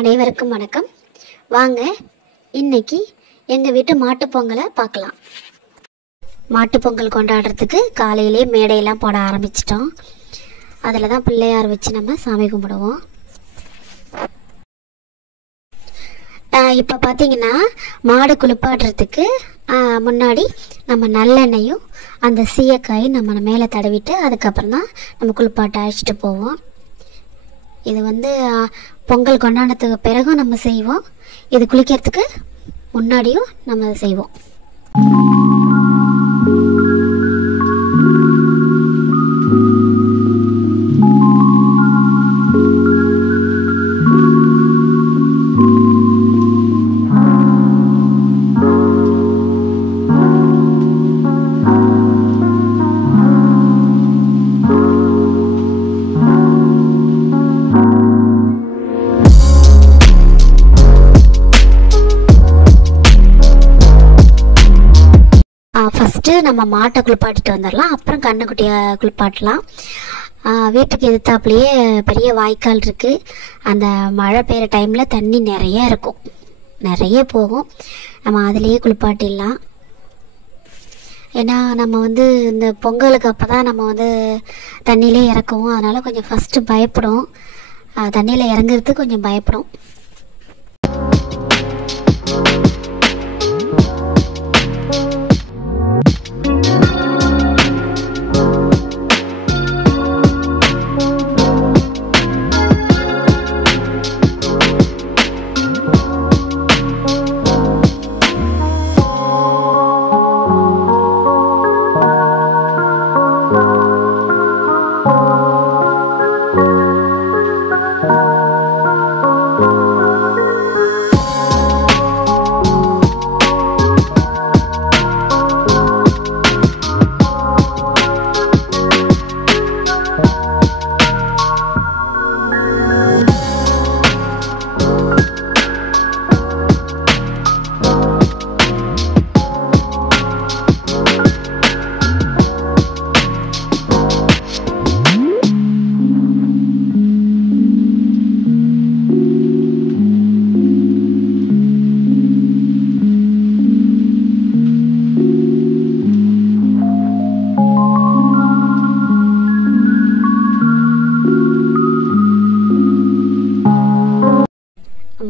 அனைவருக்கும் வணக்கம். வாங்க இன்னைக்கு எங்கள் வீட்டு மாட்டுப்பொங்கலை பார்க்கலாம். மாட்டுப்பொங்கல் கொண்டாடுறதுக்கு காலையிலே மேடையெல்லாம் போட ஆரம்பிச்சிட்டோம். அதில் தான் பிள்ளையார் வச்சு நம்ம சாமி கும்பிடுவோம். இப்போ பார்த்தீங்கன்னா மாடு குளிப்பாடுறதுக்கு முன்னாடி நம்ம நல்லெண்ணெயும் அந்த சீயக்காயும் நம்ம மேலே தடவிட்டு அதுக்கப்புறம் தான் நம்ம குளிப்பாட்டை அழைச்சிட்டு போவோம். இது பொங்கல் கொண்டாடுறதுக்கு பிறகும் நம்ம செய்வோம். இது குளிக்கிறதுக்கு முன்னாடியும் நம்ம செய்வோம். ஃபஸ்ட்டு நம்ம மாட்டை குளிப்பாட்டிட்டு வந்துடலாம். அப்புறம் கண்ணுக்குட்டியை குளிப்பாட்டலாம். வீட்டுக்கு எதிர்த்தாப்புலேயே பெரிய வாய்க்கால் இருக்குது. அந்த மழை பெய்கிற டைமில் தண்ணி நிறைய போகும். நம்ம அதிலேயே குளிப்பாட்டிடலாம். ஏன்னா நம்ம இந்த பொங்கலுக்கு அப்போ தான் நம்ம தண்ணியிலே இறக்குவோம். அதனால் கொஞ்சம் ஃபஸ்ட்டு பயப்படும். தண்ணியில் இறங்குறதுக்கு கொஞ்சம் பயப்படும்.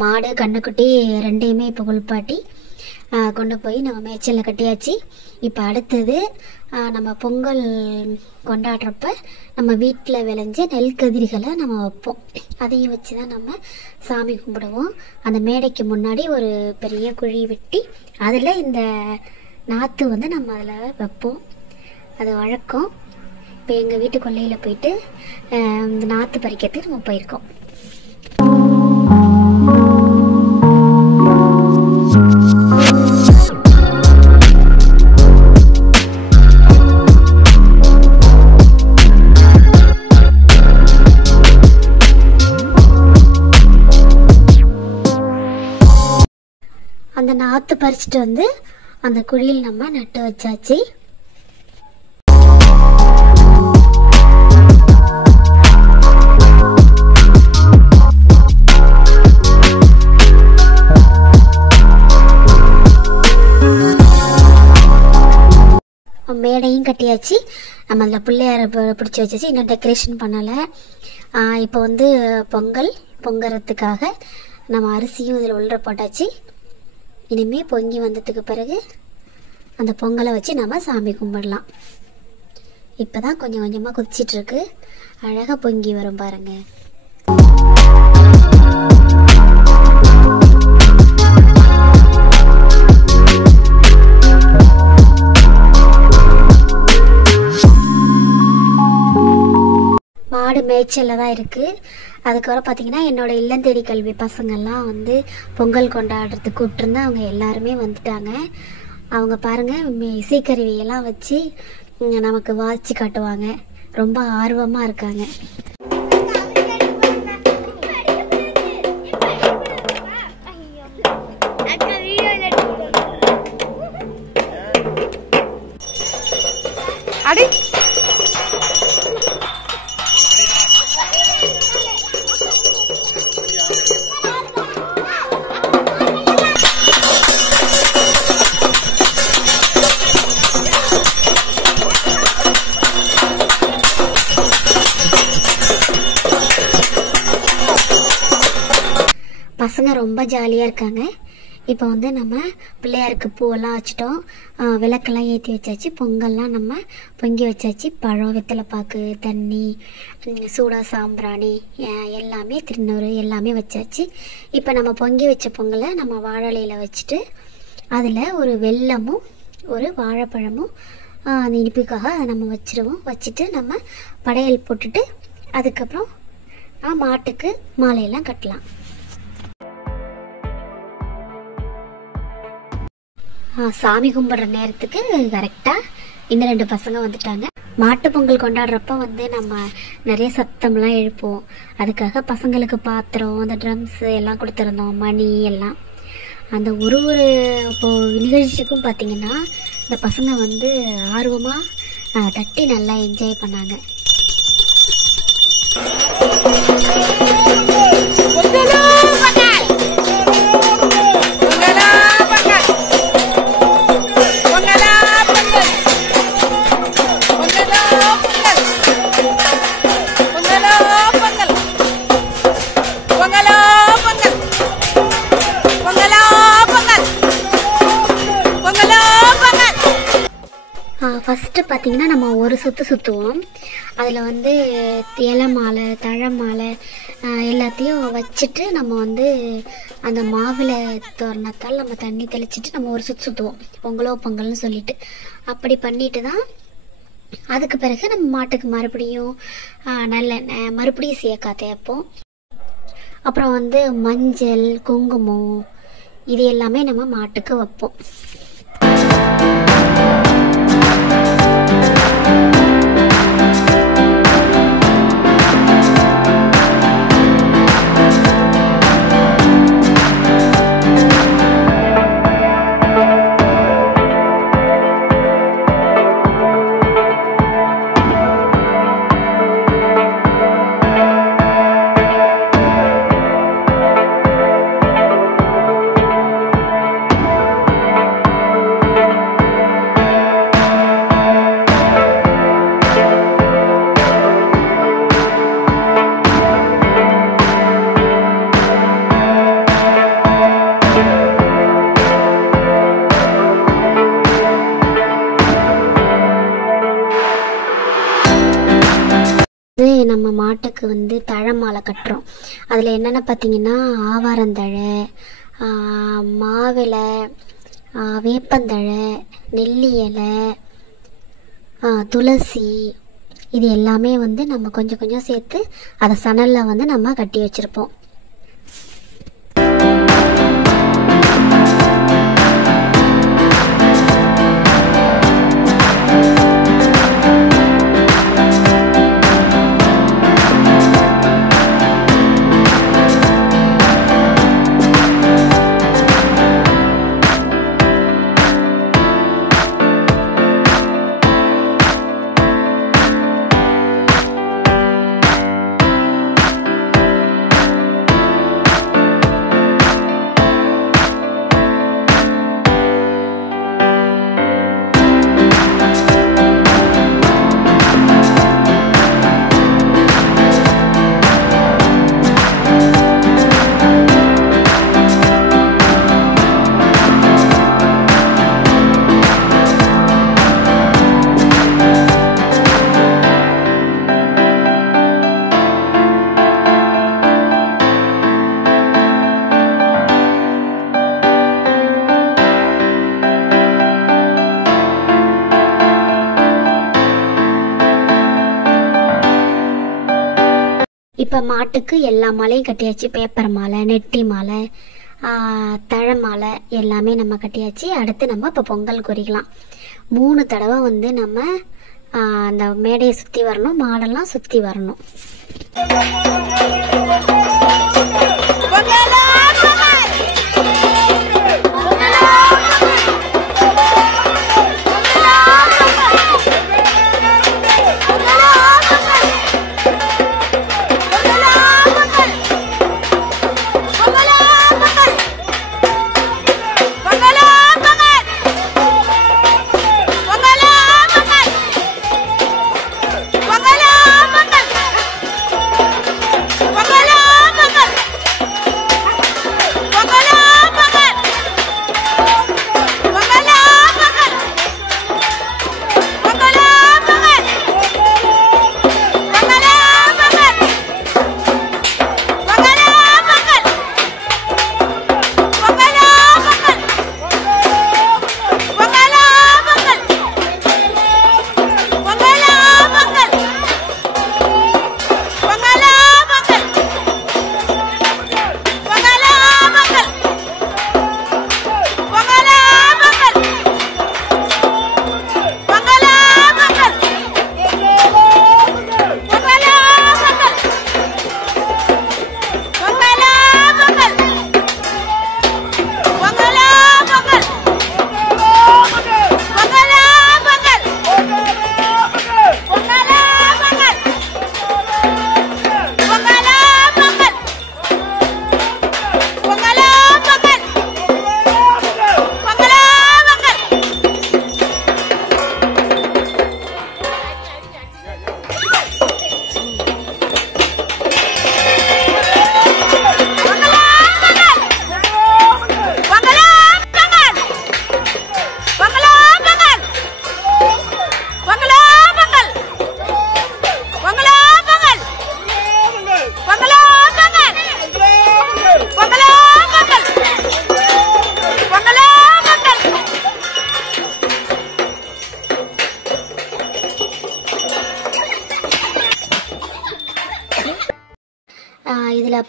மாடு கண்ணுக்குட்டி ரெண்டையுமே இப்போ குளிப்பாட்டி கொண்டு போய் நம்ம மேய்ச்சலில் கட்டியாச்சு. இப்போ அடுத்தது நம்ம பொங்கல் கொண்டாடுறப்ப நம்ம வீட்டில் விளைஞ்ச நெல் கதிர்களை நம்ம வைப்போம். அதையும் வச்சு தான் நம்ம சாமி கும்பிடுவோம். அந்த மேடைக்கு முன்னாடி ஒரு பெரிய குழி வெட்டி அதில் இந்த நாற்று நம்ம அதில் வைப்போம். அது வழக்கம். இப்போ எங்கள் வீட்டு கொல்லையில் போயிட்டு இந்த நாற்று பறிக்கிறதுக்கு நம்ம போயிருக்கோம். அந்த நாற்று பறிச்சுட்டு அந்த குழியில் நம்ம நட்டு வச்சாச்சு. மேடையும் கட்டியாச்சு. நம்ம அதில் பிள்ளையார பிடிச்சி வச்சாச்சு. இன்னும் டெக்கரேஷன் பண்ணலை. இப்போ பொங்கல் பொங்கறதுக்காக நம்ம அரிசியும் இதில் உள்ள போட்டாச்சு. இனிமேல் பொங்கி வந்ததுக்கு பிறகு அந்த பொங்கலை வச்சு நம்ம சாமி கும்பிடலாம். இப்போ தான் கொஞ்சம் கொஞ்சமாக கொதிச்சிட்ருக்கு. அழகாக பொங்கி வரும் பாருங்கள். மாடு மேய்ச்சலில் தான் இருக்குது. அதுக்கப்புறம் பார்த்திங்கன்னா என்னோடய இல்லந்தேடி கல்வி பசங்கள்லாம் பொங்கல் கொண்டாடுறதுக்கு கூப்பிட்டுருந்து அவங்க எல்லாருமே வந்துட்டாங்க. அவங்க பாருங்கள் இசைக்கருவியெல்லாம் வச்சு நமக்கு வாசித்து காட்டுவாங்க. ரொம்ப ஆர்வமாக இருக்காங்க. அடி பசங்க ரொம்ப ஜாலியாக இருக்காங்க. இப்போ வந்து நம்ம பிள்ளையாருக்கு பூவெல்லாம் வச்சுட்டோம், விளக்கெல்லாம் ஏற்றி வச்சாச்சு, பொங்கல்லாம் நம்ம பொங்கி வச்சாச்சு. பழம், வெத்தலைப்பாக்கு, தண்ணி, சூடா சாம்பிராணி எல்லாமே, திருநூறு எல்லாமே வச்சாச்சு. இப்போ நம்ம பொங்கி வச்ச பொங்கலை நம்ம வாழலையில் வச்சுட்டு அதில் ஒரு வெல்லமும் ஒரு வாழைப்பழமும் அந்த இனிப்புக்காக நம்ம வச்சுருவோம். வச்சுட்டு நம்ம படையல் போட்டுட்டு அதுக்கப்புறம் மாட்டுக்கு மாலையெல்லாம் கட்டலாம். சாமி கும்பிட்ற நேரத்துக்கு கரெக்டாக இன்னும் 2 பசங்க வந்துட்டாங்க. மாட்டு பொங்கல் கொண்டாடுறப்ப வந்து நம்ம நிறைய சத்தம்லாம் எழுப்போம். அதுக்காக பசங்களுக்கு பாத்திரம், அந்த ட்ரம்ஸு எல்லாம் கொடுத்துருந்தோம், மணி எல்லாம். அந்த ஒரு இப்போது நிகழ்ச்சிக்கும் பார்த்திங்கன்னா இந்த பசங்க வந்து ஆர்வமாக தட்டி நல்லா என்ஜாய் பண்ணாங்க. ஃபஸ்ட்டு பார்த்திங்கன்னா நம்ம ஒரு சுற்றுவோம். அதில் வந்து இலை மாலை, தழை மாலை எல்லாத்தையும் வச்சுட்டு நம்ம வந்து அந்த மாவிளை தோரணத்தால் நம்ம தண்ணி தெளிச்சிட்டு நம்ம ஒரு சுற்றுவோம், பொங்கலோ பொங்கல்னு சொல்லிட்டு. அப்படி பண்ணிட்டு தான் அதுக்கு பிறகு நம்ம மாட்டுக்கு மறுபடியும் நல்லெண்ணெய், மறுபடியும் சீயக்காய் தேய்ப்போம். அப்புறம் வந்து மஞ்சள், குங்குமம் இது எல்லாமே நம்ம மாட்டுக்கு வைப்போம். நம்ம மாட்டுக்கு வந்து தழை மாலை கட்டுறோம். அதில் என்னென்ன பார்த்திங்கன்னா ஆவாரந்தழை, மாவிலை, வேப்பந்தழை, நெல்லி இலை, துளசி இது எல்லாமே வந்து நம்ம கொஞ்சம் கொஞ்சம் சேர்த்து அதை சணலில் வந்து நம்ம கட்டி வச்சுருப்போம். இப்போ மாட்டுக்கு எல்லா மாலையும் கட்டியாச்சு. பேப்பர் மாலை, நெட்டி மாலை, தழை மாலை எல்லாமே நம்ம கட்டியாச்சு. அடுத்து நம்ம இப்போ பொங்கல் குறிக்கலாம். 3 தடவை வந்து நம்ம அந்த மேடையை சுற்றி வரணும், மாடெல்லாம் சுற்றி வரணும்.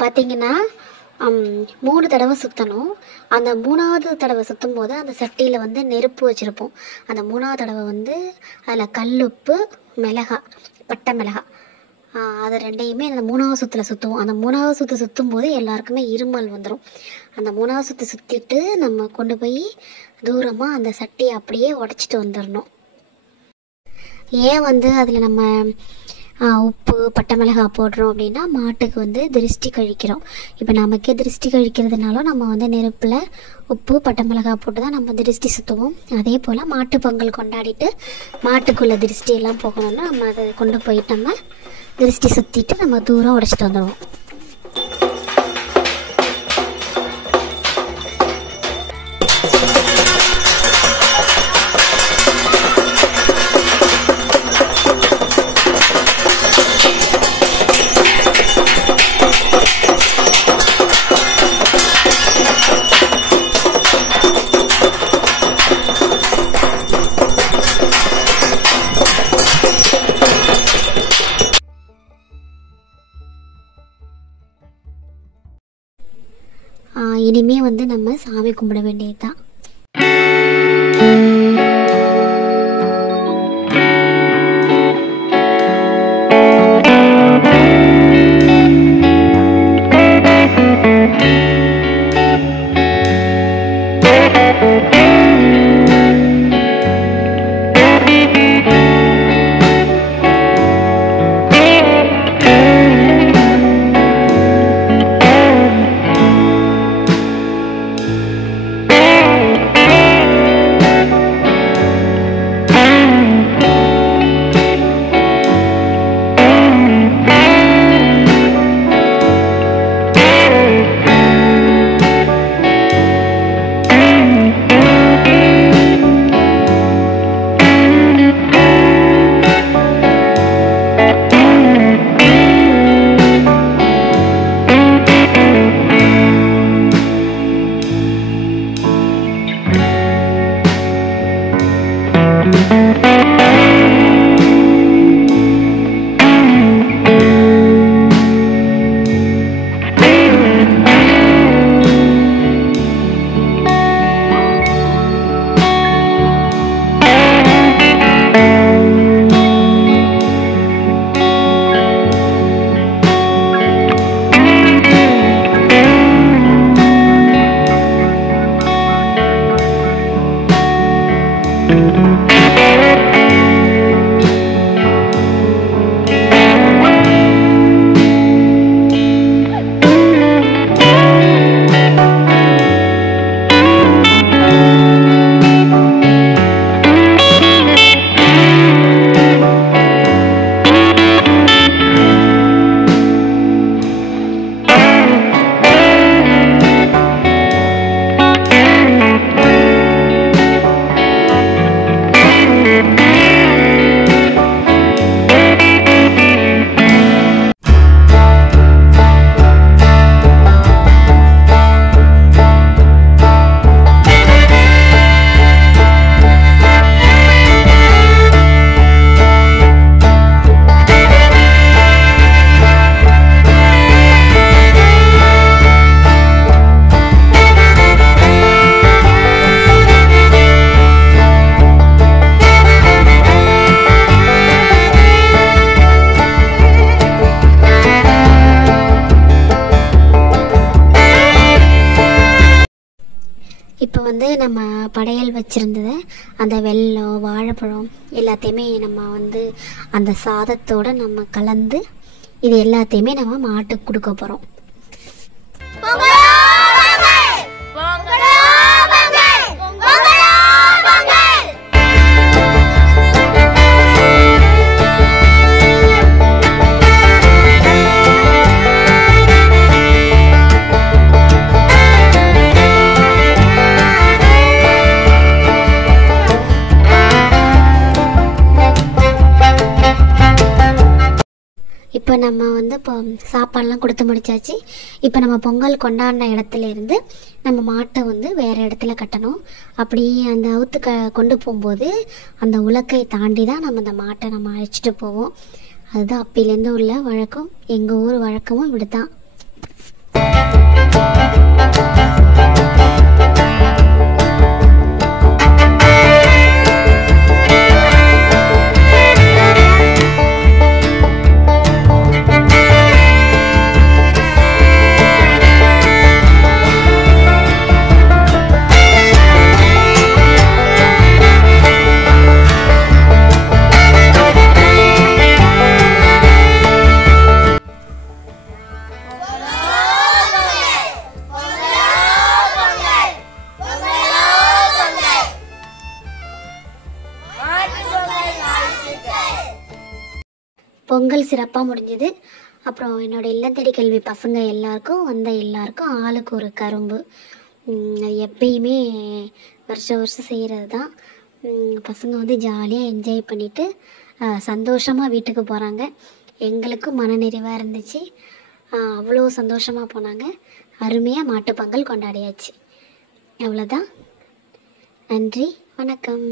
பார்த்திங்கன்னா 3 தடவை சுற்றணும். அந்த 3வது தடவை சுற்றும் போது அந்த சட்டியில் வந்து நெருப்பு வச்சுருப்போம். அந்த 3வது தடவை வந்து அதில் கல்லுப்பு, மிளகாய், பட்டை மிளகாய், அது ரெண்டையுமே அந்த 3வது சுற்றில் சுற்றுவோம். அந்த 3வது சுற்று சுற்றும் போது எல்லாருக்குமே இருமல் வந்துடும். அந்த 3வது சுற்று சுற்றிட்டு நம்ம கொண்டு போய் தூரமாக அந்த சட்டியை அப்படியே உடச்சிட்டு வந்துடணும். ஏன் வந்து அதில் நம்ம உப்பு, பட்டை மிளகாய் போடுறோம் அப்படின்னா மாட்டுக்கு வந்து திருஷ்டி கழிக்கிறோம். இப்போ நமக்கே திருஷ்டி கழிக்கிறதுனாலும் நம்ம வந்து நெருப்பில் உப்பு, பட்டை மிளகாய் போட்டு தான் நம்ம திருஷ்டி சுற்றுவோம். அதே போல் மாட்டு பொங்கல் கொண்டாடிட்டு மாட்டுக்குள்ளே திருஷ்டியெல்லாம் போகணும்னா நம்ம அதை கொண்டு போயிட்டு நம்ம திருஷ்டி சுற்றிட்டு நம்ம தூரம் உடைச்சிட்டு வந்துடுவோம். இனிமே வந்து நம்ம சாமி கும்பிட வேண்டியது தான். இப்போ வந்து நம்ம படையல் வச்சுருந்ததை அந்த வெல்லம், வாழைப்பழம் எல்லாத்தையுமே நம்ம வந்து அந்த சாதத்தோடு நம்ம கலந்து இது எல்லாத்தையுமே நம்ம மாட்டுக்கு கொடுக்க போகிறோம். இப்போ நம்ம வந்து இப்போ சாப்பாடெலாம் கொடுத்து முடிச்சாச்சு. இப்போ நம்ம பொங்கல் கொண்டாடின இடத்துல இருந்து நம்ம மாட்டை வந்து வேறு இடத்துல கட்டணும். அப்படி அந்த அவுத்து கொண்டு போகும்போது அந்த உலக்கை தாண்டி தான் நம்ம அந்த மாட்டை நம்ம அழைச்சிட்டு போவோம். அதுதான் அப்பிலேருந்து உள்ள வழக்கம். எங்கள் ஊர் வழக்கமும் இப்படி தான். பொங்கல் சிறப்பாக முடிஞ்சது. அப்புறம் என்னோடய இல்லத்தடி கல்வி பசங்க எல்லாருக்கும் ஆளுக்கு ஒரு கரும்பு. அது எப்பயுமே வருஷம் செய்கிறது தான். பசங்க வந்து ஜாலியாக என்ஜாய் பண்ணிவிட்டு சந்தோஷமாக வீட்டுக்கு போகிறாங்க. எங்களுக்கும் மனநிறைவாக இருந்துச்சு. அவ்வளோ சந்தோஷமாக போனாங்க. அருமையாக மாட்டுப்பொங்கல் கொண்டாடியாச்சு. அவ்வளோதான். நன்றி, வணக்கம்.